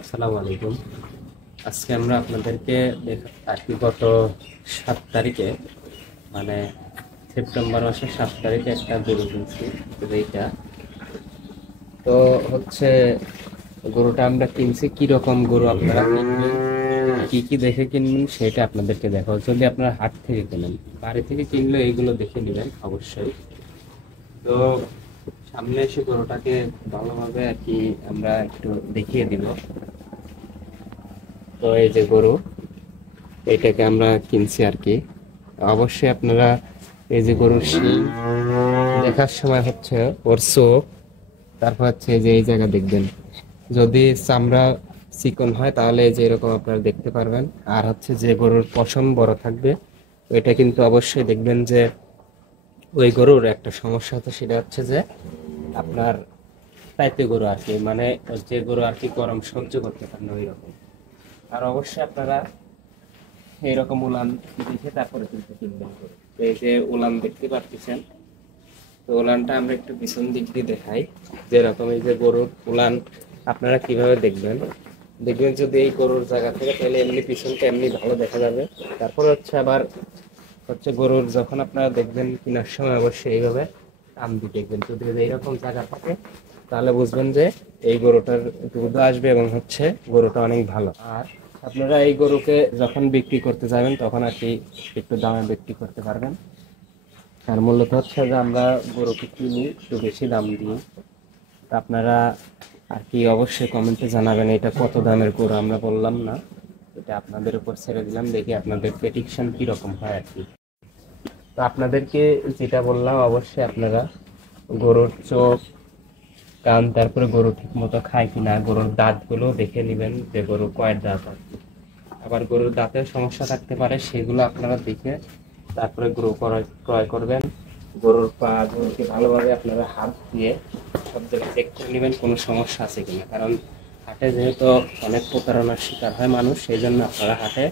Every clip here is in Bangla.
আসসালামু আলাইকুম। আজকে আমরা আপনাদেরকে আর কি গত 7 তারিখে মানে সেপ্টেম্বর মাসের 7 তারিখে একটা গরু কিনছি। এইটা তো হচ্ছে গরুটা আমরা কিনছি, কি রকম গরু আপনারা কিনবেন, কি কি দেখে কিনবেন সেটা আপনাদেরকে দেখাবো। যদি আপনারা হাট থেকে কেনেন, বাড়ি থেকে কিনলে এইগুলো দেখে নেবেন অবশ্যই। তো সামনে এসে গরুটাকে ভালোভাবে আর কি আমরা একটু দেখিয়ে দিব। তো এই যে গরু, এটাকে আমরা কিনছি আর কি। অবশ্যই আপনারা এই যে গরুর শিং দেখার সময় হচ্ছে ওর চোখ, তারপর হচ্ছে এই যে এই জায়গা দেখবেন। যদি চামড়া চিকন হয় তাহলে এই যে এরকম আপনারা দেখতে পারবেন। আর হচ্ছে যে গরুর পশম বড় থাকবে ওইটা কিন্তু অবশ্যই দেখবেন যে ওই গরুর একটা সমস্যা হচ্ছে, সেটা হচ্ছে যে আপনার তাইতে গরু আর কি, মানে যে গরু আর কি গরম সহ্য করতে পারে না ওই রকম। আর অবশ্যই আপনারা এইরকম উলান দেখে তারপরে কিন্তু কিনবেন গরু। তো এই যে উলান দেখতে পাচ্ছেন, তো উলানটা আমরা একটু পিছন দিক দিয়ে দেখাই। যেরকম এই যে গরুর উলান আপনারা কিভাবে দেখবেন, দেখবেন যদি এই গরুর জায়গা থেকে তাহলে এমনি পিছনটা এমনি ভালো দেখা যাবে। তারপর হচ্ছে আবার হচ্ছে গরুর যখন আপনারা দেখবেন কেনার সময় অবশ্যই এইভাবে টান দিয়ে দেখবেন। যদি এইরকম জায়গা থাকে তাহলে বুঝবেন যে এই গরুটার দুধ আসবে এবং হচ্ছে গরুটা অনেক ভালো। আর আপনারা এই গরুকে যখন বিক্রি করতে যাবেন তখন আর কি একটু দামে বিক্রি করতে পারবেন। আর মূলত হচ্ছে যে আমরা গরুকে কিনি একটু বেশি দাম দিই। তা আপনারা আর কি অবশ্যই কমেন্টে জানাবেন এটা কত দামের গরু। আমরা বললাম না, এটা আপনাদের উপর ছেড়ে দিলাম, দেখি আপনাদের প্রেডিকশন কিরকম হয় আর কি। তো আপনাদেরকে যেটা বললাম অবশ্যই আপনারা গরুর চোখ, কান, তারপরে গরু ঠিক মতো খায় কিনা, গরুর দাঁতগুলো দেখে নেবেন যে গরু কয়ের দাঁত আর কি। আবার গরুর দাঁতের সমস্যা থাকতে পারে, সেগুলো আপনারা দেখে তারপরে গরু ক্রয় করবেন। গরুর পা গরুকে ভালোভাবে আপনারা হাত দিয়ে সব জায়গায় চেক করে নেবেন কোনো সমস্যা আছে কিনা। কারণ হাটে যেহেতু অনেক প্রতারণার শিকার হয় মানুষ, সেই জন্য আপনারা হাটে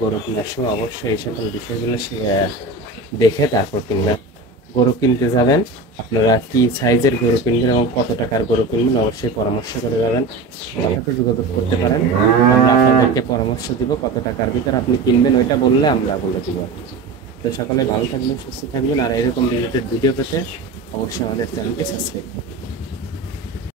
গরু কেনার সময় অবশ্যই এই সকল বিষয়গুলো দেখে তারপর কিনবেন। গরু কিনতে যাবেন, আপনারা কি সাইজের গরু কিনবেন এবং কত টাকার গরু কিনবেন অবশ্যই পরামর্শ করে যাবেন। আমার সাথে যোগাযোগ করতে পারেন, আমরা আপনাদেরকে পরামর্শ দিব কত টাকার ভিতরে আপনি কিনবেন, ওইটা বললে আমরা বলে দিব। তো সকলে ভালো থাকবেন, সুস্থ থাকবেন। আর এরকম রিলেটেড ভিডিও পেতে অবশ্যই আমাদের চ্যানেলটি সাবস্ক্রাইব করুন।